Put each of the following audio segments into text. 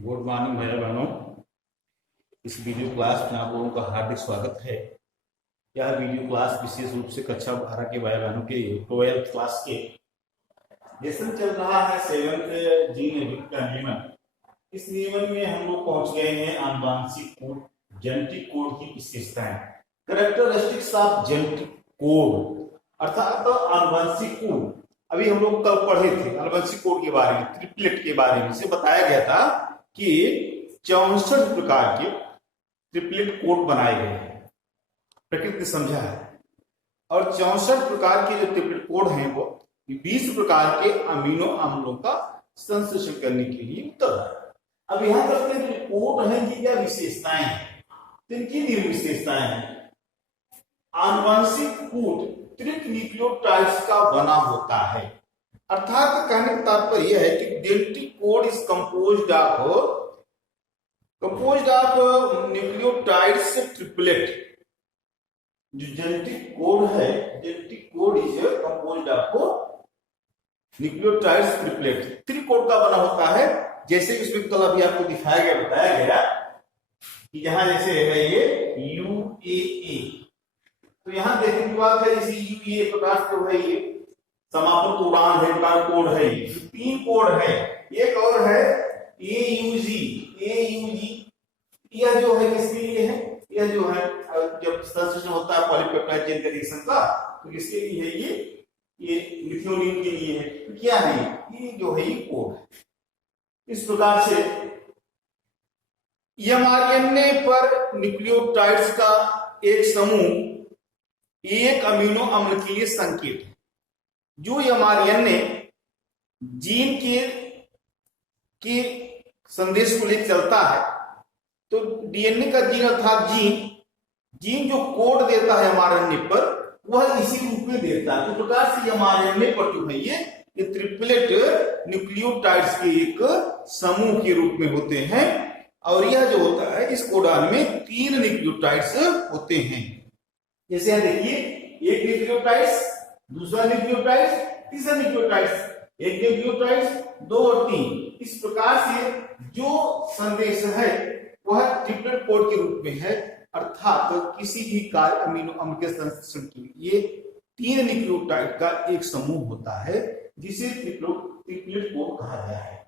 Good morning मेरे बहनों। इस वीडियो क्लास में आप लोगों का हार्दिक स्वागत है। यह वीडियो क्लास विशेष रूप से कक्षा 12 के भाई बहनों के 12th क्लास के लेसन चल रहा है 7th जीन का नियमन। इस नियमन में हम लोग पहुंच गए हैं आनुवांशिक कोड, जेनेटिक कोड की विशेषताएं, कैरेक्टरिस्टिक्स ऑफ जेनेटिक कोड अर्थात आनुवांशिक कोड। अभी हम लोग कल पढ़े थे आनुवांशिक कोड के बारे में, ट्रिपलेट के बारे में। से बताया गया था कि 64 प्रकार के ट्रिपलेट कोड बनाए गए हैं, प्रकृति ने समझा है। और 64 प्रकार के जो ट्रिपलेट कोड हैं वो 20 प्रकार के अमीनो अम्लों का संश्लेषण करने के लिए उत्तर है। अब यहां तक के कोड हैं कि क्या विशेषताएं हैं, इनकी विशेषताएं हैं। आनुवांशिक कोड त्रिक न्यूक्लियोटाइड्स का बना होता है, अर्थात कहने का तात्पर्य यह है कि genetic code is composed of nucleotides triplet. जो जेनेटिक कोड है, genetic code is composed of nucleotides triplet, त्रिकोड का बना होता है। जैसे इसमें कल अभी आपको दिखाया गया, बताया गया कि यहां जैसे है ये यूएए, तो यहां देखने की बात है इसी यूएए प्रकार जो है ये समापन कोडान है, कोड है, ये 3 कोड है। एक और है एयूजी। यह जो है किसके लिए है? यह जो है जब संश्लेषण होता है पॉलीपेप्टाइड चेन का रिएक्शन का, तो किसके लिए है ये मिथ्योनिन के लिए है। तो क्या है ये जो है ये कोड है। इस प्रकार से एमआरएनए पर न्यूक्लियोटाइड्स का एक समूह एक अमीनो अम्ल के लिए संकेत है। जो एमआरएनए जीन के संदेश को लेकर चलता है, तो डीएनए का जीन अर्थात जीन जो कोड देता है एमआरएनए पर, वह इसी रूप में देता है। तो प्रकार से एमआरएनए पर जो है ये ट्रिपलेट न्यूक्लियोटाइड्स के एक समूह के रूप में होते हैं। और यह जो होता है इस कोडान में 3 न्यूक्लियोटाइड्स होते हैं। जैसे यहां देखिए, एक न्यूक्लियोटाइड्स, दूसरा न्यूक्लियोटाइड्स, तीसरा न्यूक्लियोटाइड्स, एक न्यूक्लियोटाइड्स, 2 और 3। इस प्रकार से जो संदेश है वह ट्रिपलेट कोड के रूप में है, अर्थात किसी भी कार्य अमीनो अम्ल के संश्लेषण के लिए 3 न्यूक्लियोटाइड का एक समूह होता है, जिसे ट्रिपलेट कोड कहा गया है।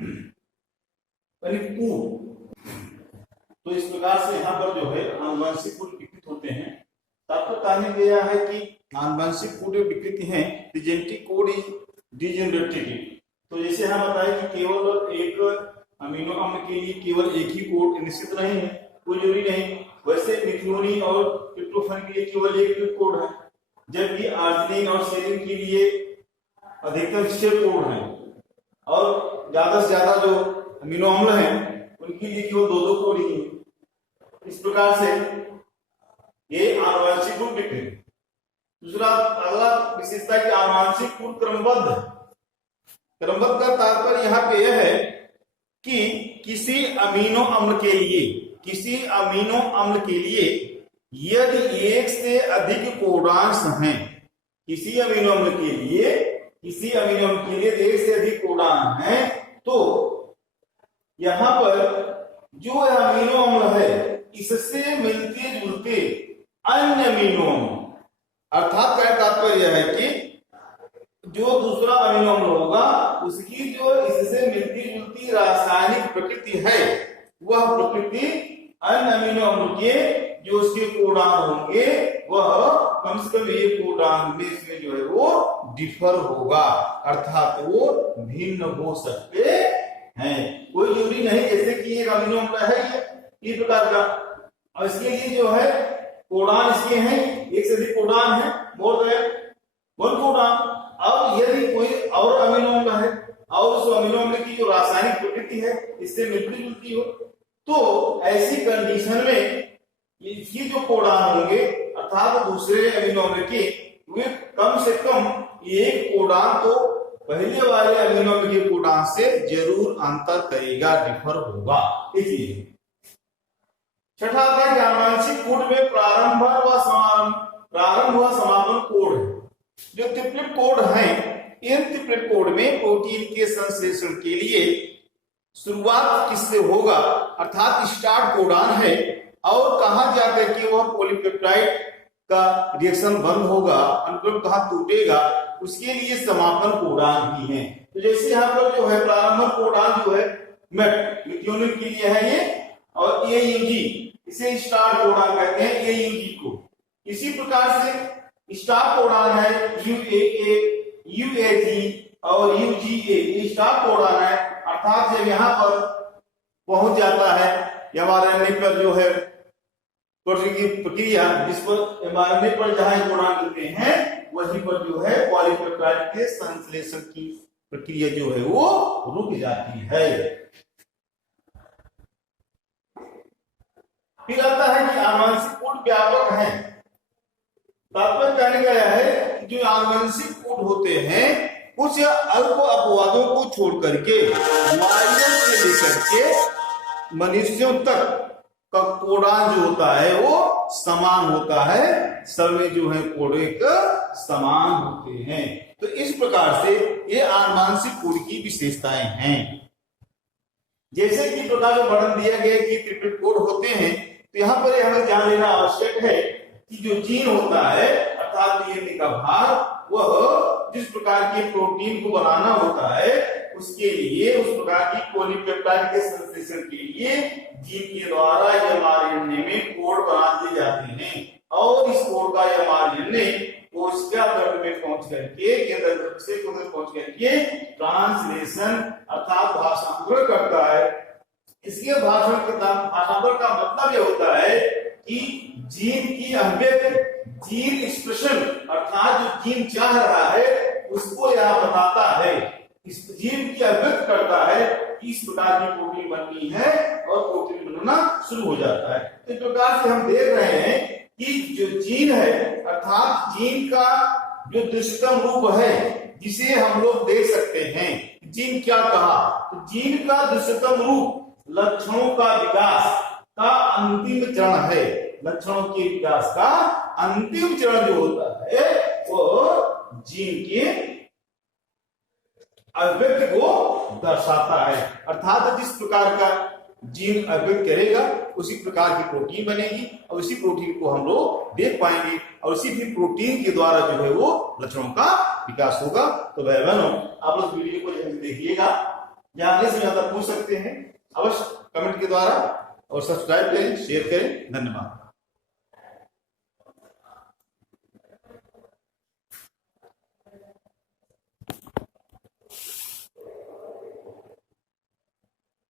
तो इस प्रकार से यहाँ पर जो है आनुवंशिक कोड विकसित होते हैं। तात्पर्य कहने गया है कि आनुवंशिक कोड विकृति है, जेनेटिक कोड इज डिजेनरेटिव। तो जैसे हम बताएं कि केवल एक अमीनो अम्ल के लिए केवल एक ही कोड निश्चित नहीं है, कोई जरूरी नहीं। वैसे मिथ्योनिन और ट्रिप्टोफैन के लिए केवल एक कोड है, जबकि आर्जिनिन और सेरिन के लिए अधिकतम 6 कोड हैं, और ज्यादा से ज्यादा जो अमीनो अम्ल हैं उनके लिए केवल 2 कोड ही है। इस प्रकार से ये आनुवंशिक कोड विकृति। दूसरा अगला विशेषता है कि आनुवंशिक कोड क्रमबद्ध। क्रमबद्ध का तात्पर्य यहाँ पे यह है कि किसी अमीनो अम्ल के लिए यदि एक से अधिक कोडांश हैं, किसी अमीनो अम्ल के लिए एक से अधिक कोडान है, तो यहां पर जो अमीनो अम्ल है इससे मिलते जुलते अन्य अमीनो अम्ल, अर्थात का तात्पर्य है कि जो दूसरा अमीनो अम्ल होगा उसकी जो इससे मिलती जुलती रासायनिक प्रकृति है, वह प्रकृति अन्य अमीनो अम्ल के जो उसके कोडान होंगे वह कम से कम एक कोडान में इसमें जो है वो डिफर होगा, अर्थात वो भिन्न हो सकते हैं। कोई जरूरी नहीं जैसे कि एक अमीनो अम्ल है ये प्रकार का, और इसके लिए जो है कोडान इसके हैं, एक से अधिक कोडान है, मोर देन 1 कोडान। अब यदि कोई और अमीनो अम्ल है और उस अमीनो अम्ल की जो रासायनिक प्रकृति है इससे मिलती जुलती हो, तो ऐसी कंडीशन में ये जो कोडान होंगे अर्थात दूसरे अमीनो अम्ल के, वे कम से कम एक कोडान तो पहले वाले अमीनो अम्ल के कोडान से जरूर अंतर करेगा, डिफर होगा। इसलिए छठा आता है आनुवंशिक कोड में प्रारंभ व समापन कोड है। जो ट्रिपलेट कोड है, इन ट्रिपलेट कोड में प्रोटीन के संश्लेषण के लिए शुरुआत किससे होगा, अर्थात स्टार्ट कोडान है, और कहां जाकर के वह पॉलीपेप्टाइड का रिएक्शन बंद होगा, अनुक्रम कहां टूटेगा, उसके लिए समापन कोडान भी है। तो जैसे यहाँ पर जो है प्रारंभ कोडान जो है मेथियोनिन के लिए है ये, और AUG इसे स्टार्ट कोडान कहते हैं AUG को। इसी प्रकार से स्टॉप कोडान है UAA, UAG और UGA, ये स्टॉप कोडान है, अर्थात जब यहाँ पर पहुंच जाता है mRNA पर जो है प्रोटीन की प्रक्रिया, जिस पर mRNA पर जहां कोडान मिलते हैं वहीं पर जो है पॉलीपेप्टाइड के संश्लेषण की प्रक्रिया जो है वो रुक जाती है। फिर आता है कि आनुवंशिक कोड व्यापक है। तात्पर्य कहने गया है कि जो आनुवंशिक कोड होते हैं कुछ अल्प अपवादों को छोड़ करके वायरस से लेकर के मनुष्यों तक का कोडान जो होता है वो समान होता है, सब में जो है कोड एक समान होते हैं। तो इस प्रकार से ये आनुवंशिक कोड की विशेषताएं हैं। जैसे कि प्रकार में वर्णन दिया गया कि ट्रिपलेट कोड होते हैं, तो यहाँ पर हमें जान लेना आवश्यक है कि जो जीन होता है अर्थात डीएनए का भाग, वह जिस प्रकार के प्रोटीन को बनाना होता है उसके लिए उस प्रकार की पॉलीपेप्टाइड के संश्लेषण के लिए जीन के द्वारा mRNA में कोड बना दिए जाते हैं, और इस कोड का mRNA कोशिका द्रव्य में पहुंच करके केंद्र से केंद्र पहुंच करके ट्रांसलेशन अर्थात भाषांतरण करता है। इसके भाषांतरण का मतलब यह होता है कि जीन की अभिव्यक्ति, जीन एक्सप्रेशन अर्थात जो जीन चाह रहा है उसको यह बताता है, इस जीन की अभिव्यक्ति करता है कि इस प्रकार की प्रोटीन बननी है और प्रोटीन बनना शुरू हो जाता है। इस प्रकार से हम देख रहे हैं कि जो जीन है अर्थात जीन का जो दृश्यतम रूप है जिसे हम लोग देख सकते हैं, जीन क्या कहा, तो जीन का दृश्यतम रूप लक्षणों का विकास का अंतिम चरण है। लक्षणों के विकास का अंतिम चरण जो होता है वो जीन के अभिव्यक्ति को दर्शाता है, अर्थात जिस प्रकार का जीन अभिव्यक्त करेगा उसी प्रकार की प्रोटीन बनेगी और उसी प्रोटीन को हम लोग देख पाएंगे और उसी भी प्रोटीन के द्वारा जो है वो लक्षणों का विकास होगा। तो भाई बहनों, आप लोग वीडियो को देखिएगा, जानने से ज्यादा पूछ सकते हैं अवश्य कमेंट के द्वारा, और सब्सक्राइब करें, शेयर करें। धन्यवाद।